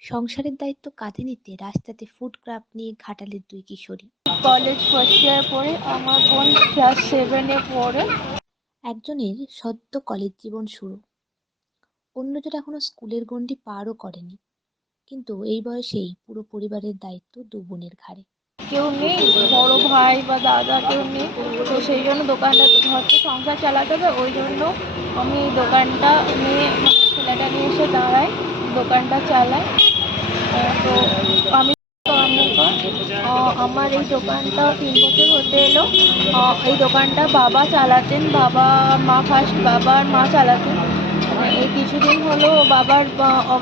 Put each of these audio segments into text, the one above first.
সংসারের দায়িত্ব কাঁধে নিতে রাস্তাতে ফুড ক্রাফট নিয়ে ঘাটালের দুই কিশোরী। কলেজ ফার্স্ট ইয়ার পড়ে আমার বোন ক্লাস সেভেনে পড়ে। একজনের সদ্য কলেজ জীবন শুরু। অন্যজন এখনও স্কুলের গণ্ডি পারও করেনি। কিন্তু এই বয়সেই পুরো পরিবারের দায়িত্ব দু বোনের ঘাড়ে। কেউ নেই বড় ভাই বা দাদা কেউ নেই। তো সেই জন্য দোকানটা হয়তো সংসার চালাতে হবে। ওই জন্য আমি দোকানটা নিয়ে ছেলেটা নিয়ে দোকানটা চালাই তো আমি আমার এই দোকানটা তিন বছর হতে এলো। এই দোকানটা বাবা চালাতেন, বাবা মা ফার্স্ট বাবা আর মা চালাতেন। এই কিছুদিন হলো বাবার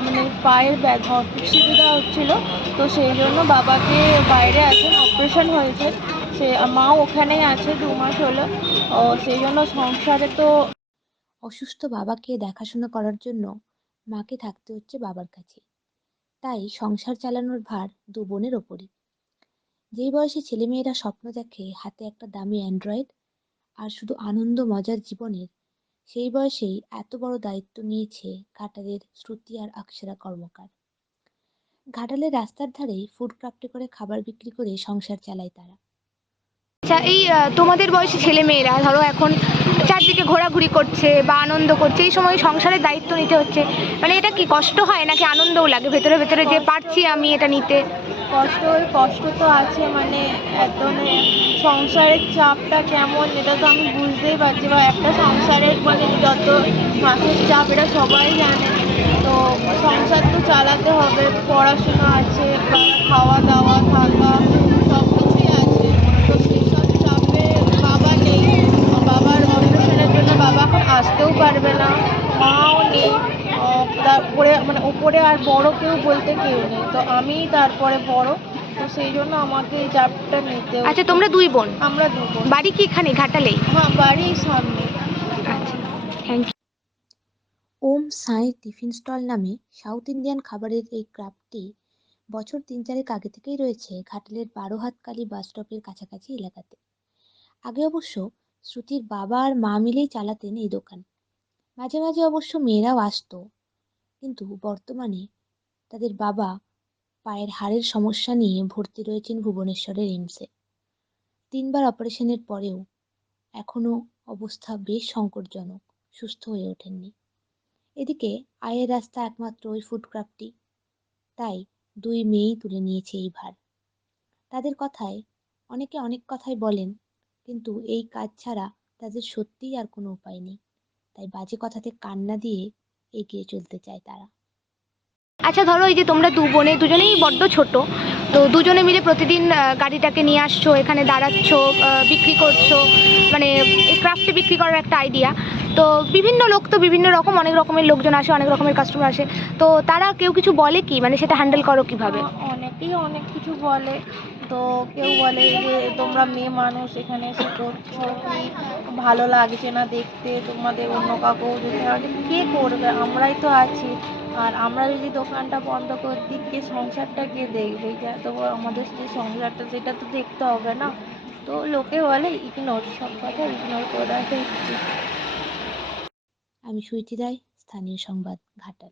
মানে পায়ের ব্যথা অসুবিধা হচ্ছিল। তো সেই জন্য বাবাকে বাইরে আছেন অপারেশন হয়েছে। সে মাও ওখানেই আছে দু মাস হলো। সেই জন্য সংসারে তো অসুস্থ বাবাকে দেখাশোনা করার জন্য মাকে থাকতে হচ্ছে বাবার কাছে। তাই সংসার চালানোর ভার দু বোনের ওপরই। যেই বয়সে ছেলেমেয়েরা স্বপ্ন দেখে হাতে একটা দামি অ্যান্ড্রয়েড আর শুধু আনন্দ, মজার জীবনের, সেই বয়সেই এত বড় দায়িত্ব নিয়েছে ঘাটালের শ্রুতি আর আকসেরা কর্মকার। ঘাটালের রাস্তার ধারেই ফুড ক্রাফটে করে খাবার বিক্রি করে সংসার চালায় তারা। আচ্ছা এই তোমাদের বয়সী ছেলে মেয়েরা ধরো এখন চারদিকে ঘোরাঘুরি করছে বা আনন্দ করছে, এই সময় সংসারের দায়িত্ব নিতে হচ্ছে মানে এটা কি কষ্ট হয় নাকি আনন্দও লাগে? ভেতরে ভেতরে যে পারছি আমি এটা নিতে। কষ্ট কষ্ট তো আছে মানে একদম সংসারের চাপটা কেমন এটা তো আমি বুঝতেই পারছি, বা একটা সংসারের মানে যত মাসের চাপ, এটা সবাই জানে। তো সংসার তো চালাতে হবে, পড়াশোনা আছে খাওয়া দাওয়া থাকা সব কিছুই আছে তো সেসব চাপে বাবা নেই বাবার অপারেশনের জন্য বাবা এখন আসতেও পারবে না মাও নেই আহ, তারপরে মানে ওপরে আর বড় কেউ বলতে কেউ নেই। তো আমি তারপরে বড়। তো সেই জন্য আমাকে এই চাপটা নিতে হচ্ছে। আচ্ছা তোমরা দুই বোন? আমরা দুটো বাড়ি কি এখানে? ঘাটালেই হ্যাঁ বাড়ির সামনে। আচ্ছা thank you Om Sai tiffin stall নামে সাউথ ইন্ডিয়ান খাবারের এই ক্রাফটটি বছর তিন চারেক আগে থেকেই রয়েছে ঘাটালের বারোহাতকালী বাস স্টপের কাছাকাছি এলাকাতে। আগে অবশ্য শ্রুতির বাবা আর মা মিলেই চালাতেন এই দোকান। মাঝে মাঝে অবশ্য মেয়েরাও আসতো। কিন্তু বর্তমানে তাদের বাবা পায়ের হাড়ের সমস্যা নিয়ে ভর্তি রয়েছেন ভুবনেশ্বরের এইমসে তিনবার অপারেশনের পরেও এখনও অবস্থা বেশ সংকটজনক, সুস্থ হয়ে ওঠেননি। এদিকে আয়ের রাস্তা একমাত্র ওই ফুডক্রাফটই তাই দুই মেয়েই তুলে নিয়েছে এই ভার। তাদের কথায় অনেকে অনেক কথাই বলেন, কিন্তু এই কাজ ছাড়া তাদের সত্যিই আর কোনো উপায় নেই। তাই বাজে কথাতে কান্না দিয়ে এগিয়ে চলতে চায় তারা। আচ্ছা ধরো এই যে তোমরা দু বোনে দুজনেই বড্ড ছোট তো দুজনে মিলে প্রতিদিন গাড়িটাকে নিয়ে আসছো এখানে দাঁড়াচ্ছ বিক্রি করছ মানে এই ক্রাফটে বিক্রি করার একটা আইডিয়া তো বিভিন্ন লোক তো বিভিন্ন রকম অনেক রকমের লোকজন আসে অনেক রকমের কাস্টমার আসে। তো তারা কেউ কিছু বলে কি? মানে সেটা হ্যান্ডেল করো কীভাবে? অনেকেই অনেক কিছু বলে। তো কেউ বলে যে তোমরা মেয়ে মানুষ, এখানে এসে করছ কি? ভালো লাগছে না দেখতে, তোমাদের অন্য কাউকেও যদি আগে কে করবে? আমরাই তো আছি। আর আমরা যদি দোকানটা বন্ধ করে দিই, কে সংসারটা কে দেখবে? তো আমাদের যে সংসারটা, সেটা তো দেখতে হবে না। তো লোকে বলে ইগনোর সব কথা ইগনোর করে উচিত আমি সুইটি রায়, স্থানীয় সংবাদ ঘাটাল।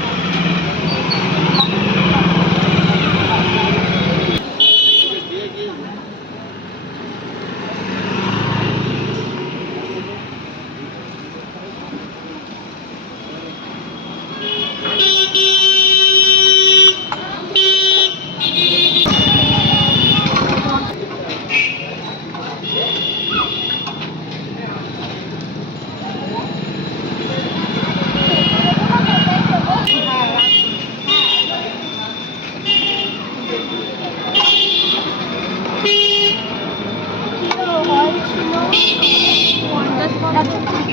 Thank you.